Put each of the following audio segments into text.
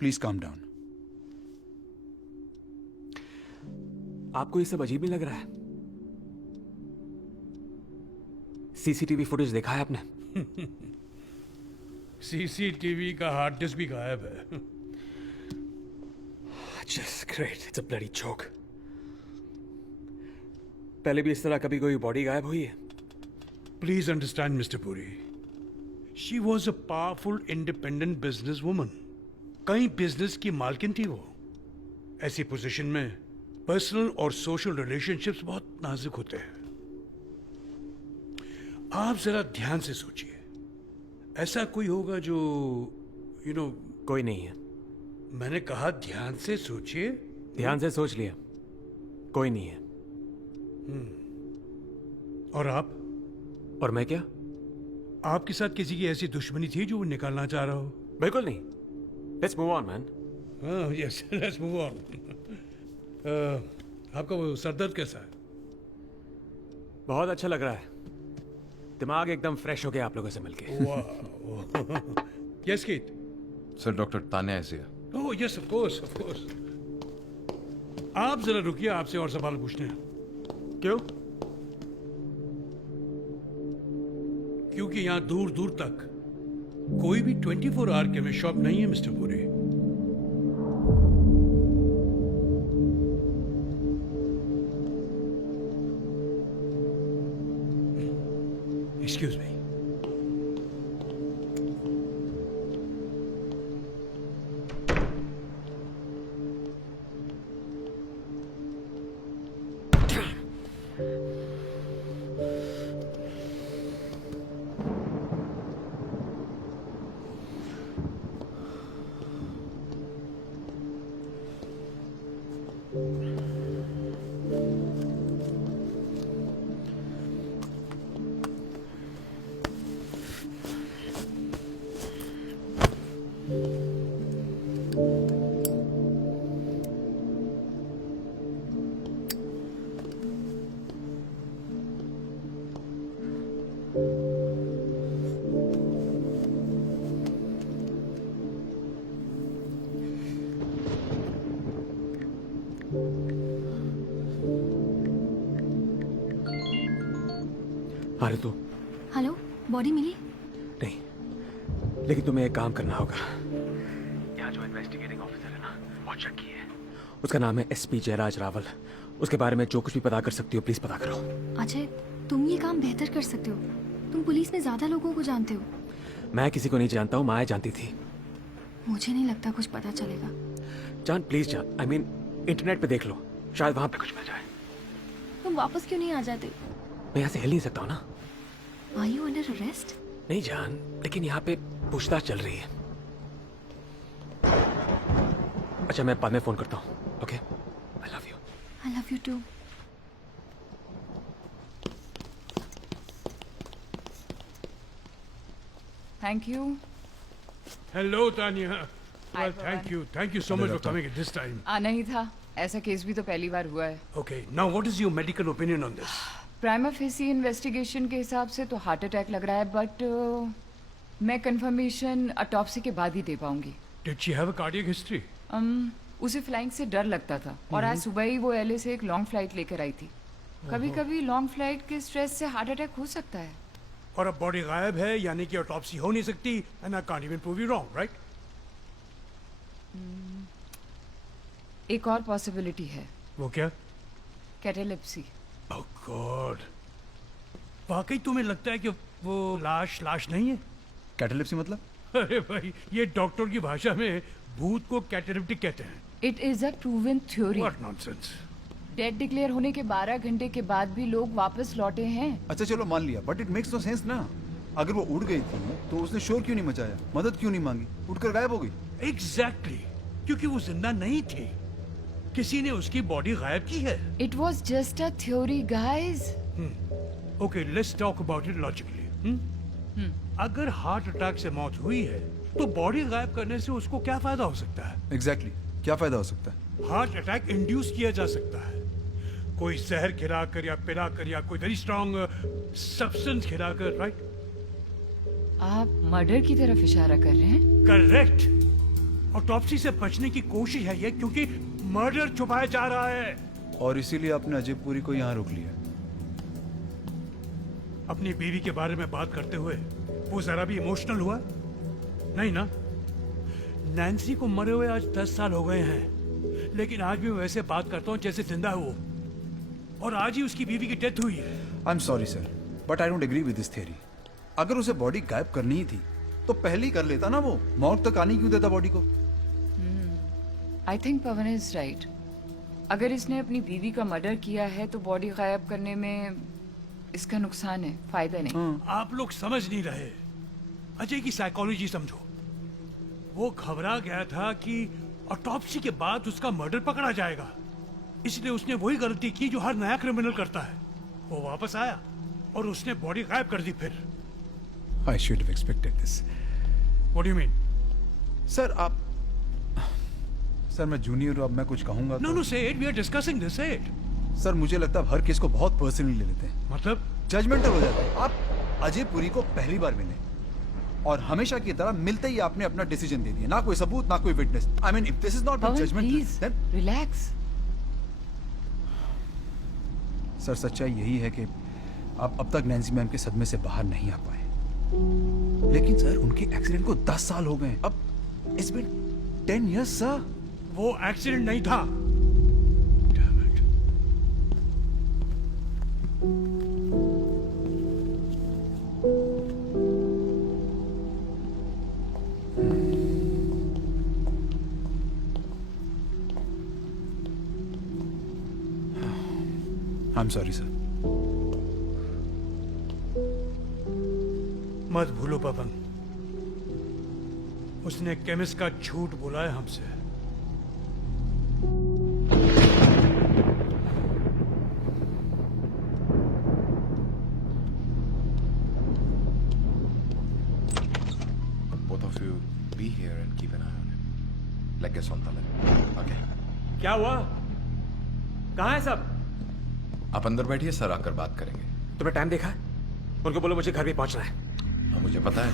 Please calm down. आपको ये सब अजीब नहीं लग रहा है? सीसीटीवी फुटेज देखा है आपने? सीसीटीवी का हार्ड डिस्क भी गायब है। Just great. It's a bloody joke. पहले भी इस तरह कभी कोई बॉडी गायब हुई है? Please understand mister Puri, she was a powerful independent business woman. कई बिजनेस की मालकिन थी वो। ऐसी पोजीशन में पर्सनल और सोशल रिलेशनशिप्स बहुत नाजुक होते हैं। आप जरा ध्यान से सोचिए, ऐसा कोई होगा जो कोई नहीं है। मैंने कहा ध्यान से सोचिए। ध्यान से सोच लिया, कोई नहीं है। और आप? और मैं क्या? आपके साथ किसी की ऐसी दुश्मनी थी जो वो निकालना चाह रहा हो? बिल्कुल नहीं। Let's move on, man. Yes, let's move on. आपका वो सरदर्द कैसा है? बहुत अच्छा लग रहा है। दिमाग एकदम फ्रेश हो गया आप लोगों से मिलके। वाह। Yes Keith. Sir, doctor Tanya is here. Oh yes, of course of course. आप जरा रुकिए, आपसे और सवाल पूछने हैं। क्यों? क्योंकि यहाँ दूर दूर तक कोई भी 24 आवर केमिस्ट शॉप नहीं है मिस्टर पुरी। Excuse me. अरे तू हेलो, बॉडी मिली? नहीं, लेकिन तुम्हें एक काम करना होगा। यहाँ जो इन्वेस्टिगेटिंग ऑफिसर है ना, बहुत शक्की है। उसका नाम है एसपी जयराज रावल। उसके बारे में जो कुछ भी पता कर सकती हो प्लीज पता करो। अजय, तुम ये काम बेहतर कर सकते हो। तुम पुलिस में ज्यादा लोगों को जानते हो। मैं किसी को नहीं जानता हूँ, माया जानती थी। मुझे नहीं लगता कुछ पता चलेगा। जान प्लीज जान, आई मीन इंटरनेट पे देख लो, शायद वहां पे कुछ मिल जाए। तुम वापस क्यों नहीं आ जाते? मैं यहाँ से हिल नहीं सकता हूँ ना। Are you under arrest? नहीं जान, लेकिन यहाँ पे पूछताछ चल रही है। अच्छा, मैं बाद में फोन करता हूँ। Okay, I love you. I love you too. Thank you. Hello Tania. Thank you so much for coming at this time. आना ही था, ऐसा केस भी तो पहली बार हुआ है। Okay, now what is your medical opinion on this? Prima facie investigation के हिसाब से तो हार्ट अटैक लग रहा है, बट मैं कंफर्मेशन ऑटोप्सी के बाद ही दे पाऊंगी। Did she have a cardiac history? उसे फ्लाइंग से डर लगता था और आज सुबह ही वो एलए से एक लॉन्ग फ्लाइट लेकर आई थी। कभी कभी लॉन्ग फ्लाइट के स्ट्रेस से हार्ट अटैक हो सकता है। और अब बॉडी गायब है, यानी कि ऑटोप्सी हो नहीं सकती, and I can't even prove you wrong, right? एक और पॉसिबिलिटी है। वो क्या? कैटालेप्सी। ओह गॉड, वाकई तुम्हें लगता है कि वो लाश नहीं है? कैटालिप्सी मतलब? अरे भाई, ये डॉक्टर की भाषा में भूत को कैटालिप्टिक कहते हैं। It is a proven theory. What nonsense. Dead declare होने के 12 घंटे के बाद भी लोग वापस लौटे हैं। अच्छा चलो मान लिया, but it makes no sense ना। अगर वो उड़ गई थी तो उसने शोर क्यों नहीं मचाया, मदद क्यों नहीं मांगी, उड़कर गायब हो गई? एग्जैक्टली, क्योंकि वो जिंदा नहीं थी, किसी ने उसकी बॉडी गायब की है। It was just a theory guys. Okay, let's talk about it logically. अगर हार्ट अटैक से मौत हुई है तो बॉडी गायब करने से उसको क्या फायदा हो सकता है? एग्जैक्टली, क्या फायदा हो सकता है? हार्ट अटैक इंड्यूस किया जा सकता है, कोई जहर खिलाकर या पिलाकर या कोई वेरी स्ट्रॉन्ग सब्सटेंस खिलाकर, राइट? आप मर्डर की तरफ इशारा कर रहे हैं? करेक्ट। ऑटोप्सी से बचने की कोशिश है ये, क्योंकि मर्डर छुपाया जा रहा है। और इसीलिए आपने अजय पुरी को यहाँ रोक लिया। अपनी बीवी के बारे में बात करते हुए वो जरा भी इमोशनल हुआ? नहीं ना। नैन्सी को मरे हुए आज 10 साल हो गए हैं, लेकिन आज भी वैसे बात करता हूँ जैसे जिंदा है वो। और आज ही उसकी बीवी की डेथ हुई है। I am sorry sir, but I don't agree with this theory. अगर उसे बॉडी गायब करनी ही थी तो पहले ही कर लेता ना, वो मौत तक आने क्यों देता बॉडी को? I think Pawan is right. अगर इसने अपनी बीवी का मर्डर किया है तो बॉडी गायब करने में इसका नुकसान है, फायदा नहीं। आप लोग समझ नहीं रहे। अजय की साइकोलॉजी समझो। वो घबरा गया था कि ऑटोप्सी के बाद उसका मर्डर पकड़ा जाएगा, इसलिए उसने वही गलती की जो हर नया क्रिमिनल करता है। वो वापस आया और उसने बॉडी गायब कर दी। फिर I should have expected this. What do you mean? Sir आप, सर मैं जूनियर हूँ, अब मैं कुछ कहूंगा नो तो... no say it, we are discussing this. Say it. Sir मुझे लगता है आप हर केस को बहुत पर्सनली ले लेते हैं, मतलब जजमेंटल हो जाते हैं। आप अजय पुरी को पहली बार मिले और हमेशा की तरह मिलते ही आपने अपना डिसीजन दे दिया, ना कोई सबूत ना कोई witness. I mean if this is not पवन judgment please then... relax. Sir सच्चाई यही है कि आप अब तक नैन्सी मैम के सदमे से बाहर नहीं आ पाए। लेकिन सर उनके एक्सीडेंट को 10 साल हो गए। अब इट्स बीन 10 इयर्स सर। वो एक्सीडेंट नहीं था। आई एम सॉरी सर। मत भूलो पवन, उसने केमिस्ट का झूठ बोला है हमसे। Both of you be here and keep an eye on him. Like a Sontalan. Okay? क्या हुआ? कहाँ है सब? आप अंदर बैठिए, सर आकर बात करेंगे। तुमने टाइम देखा है? उनको बोलो मुझे घर भी पहुंचना है। हाँ, मुझे पता है।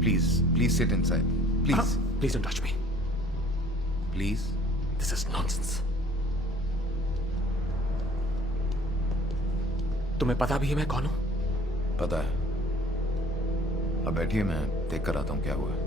Please please sit inside please. Please don't touch me. Please. This is nonsense. तुम्हें पता भी है मैं कौन हूं? पता है। अब बैठिए, मैं देख कर आता हूँ क्या हुआ है।